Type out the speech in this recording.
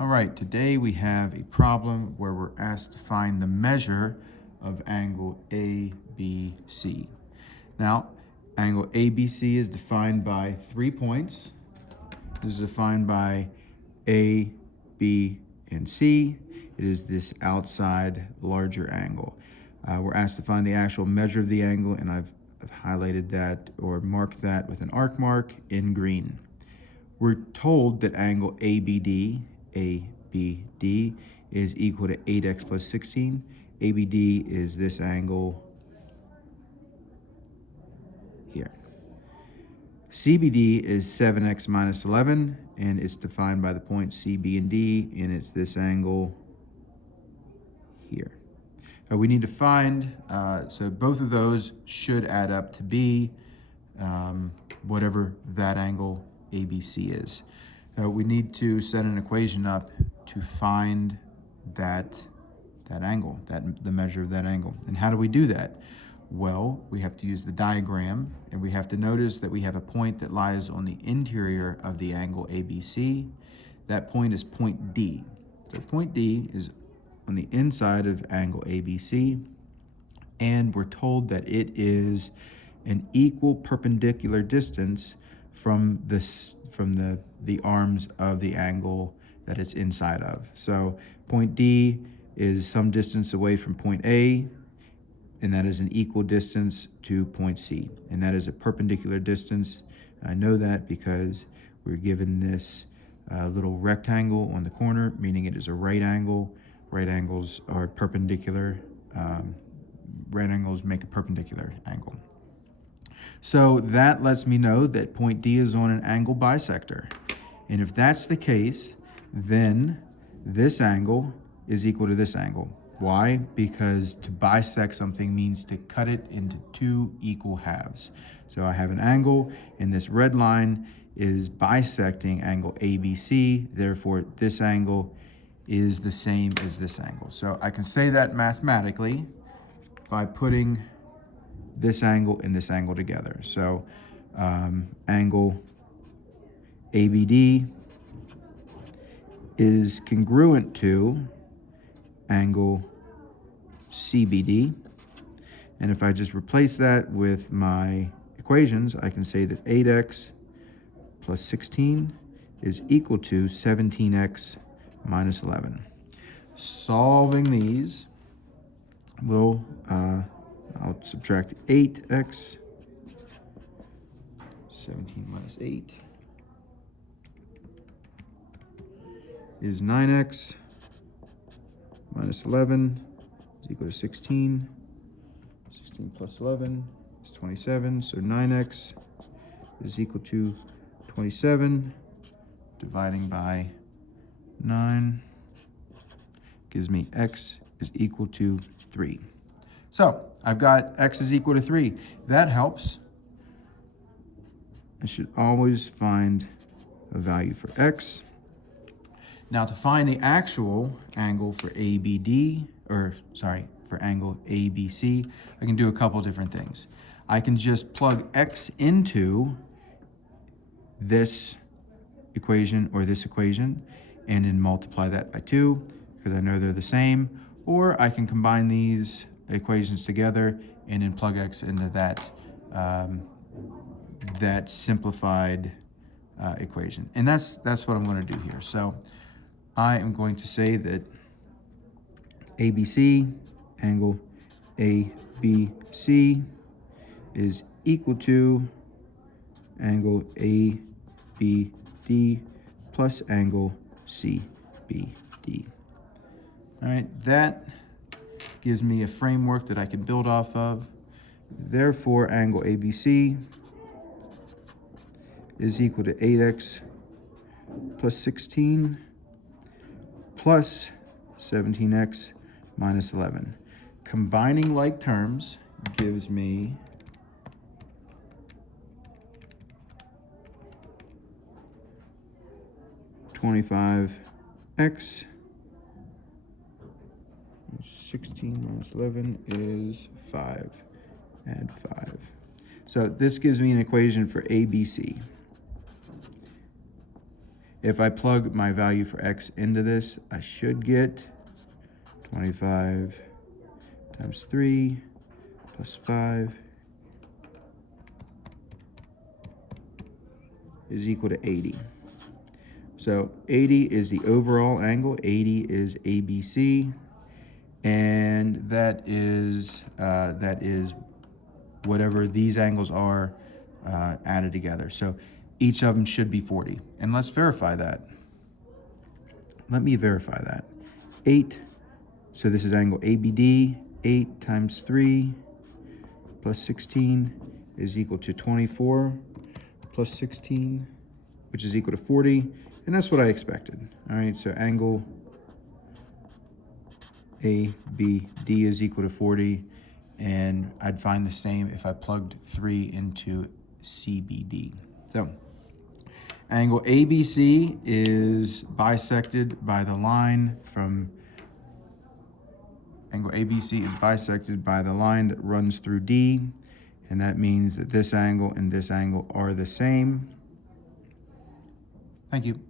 All right, today we have a problem where we're asked to find the measure of angle ABC. Now, angle ABC is defined by 3 points. This is defined by A, B, and C. It is this outside larger angle. We're asked to find the actual measure of the angle, and I've highlighted that or marked that with an arc mark in green. We're told that angle ABD is equal to 8x plus 16. ABD is this angle here. CBD is 7x minus 11, and it's defined by the points C, B, and D, and it's this angle here. We need to find, so both of those should add up to be whatever that angle ABC is. We need to set an equation up to find that angle, the measure of that angle. And how do we do that? Well, we have to use the diagram, and we have to notice that we have a point that lies on the interior of the angle ABC. That point is point D. So point D is on the inside of angle ABC, and we're told that it is an equal perpendicular distance from the arms of the angle that it's inside of. So point D is some distance away from point A, and that is an equal distance to point C, and that is a perpendicular distance. I know that because we're given this little rectangle on the corner, meaning it is a right angle. Right angles are perpendicular. Right angles make a perpendicular angle. So that lets me know that point D is on an angle bisector. And if that's the case, then this angle is equal to this angle. Why? Because to bisect something means to cut it into two equal halves. So I have an angle, and this red line is bisecting angle ABC. Therefore, this angle is the same as this angle. So I can say that mathematically by putting this angle and this angle together. So angle ABD is congruent to angle CBD. And if I just replace that with my equations, I can say that 8x plus 16 is equal to 17x minus 11. Solving these, I'll subtract 8x, 17 minus 8 is 9x, minus 11 is equal to 16. 16 plus 11 is 27, so 9x is equal to 27, dividing by 9 gives me x is equal to 3. So I've got x is equal to 3. That helps. I should always find a value for x. Now to find the actual angle for for angle ABC, I can do a couple different things. I can just plug x into this equation or this equation and then multiply that by 2 because I know they're the same. Or I can combine these equations together and then plug x into that simplified equation. And that's what I'm going to do here. So I am going to say that ABC, angle ABC, is equal to angle ABD plus angle CBD. All right, that gives me a framework that I can build off of. Therefore, angle ABC is equal to 8x plus 16 plus 17x minus 11. Combining like terms gives me 25x. 16 minus 11 is 5. Add 5. So this gives me an equation for ABC. if I plug my value for x into this, I should get 25 times 3 plus 5 is equal to 80. So 80 is the overall angle, 80 is ABC, and that is whatever these angles are added together. So each of them should be 40. And let's verify that. Let me verify that. 8, so this is angle ABD, 8 times 3 plus 16 is equal to 24 plus 16, which is equal to 40. And that's what I expected. All right, so angle ABD is equal to 40. And I'd find the same if I plugged 3 into CBD. So angle ABC is bisected by the line from, angle ABC is bisected by the line that runs through D, and that means that this angle and this angle are the same. Thank you.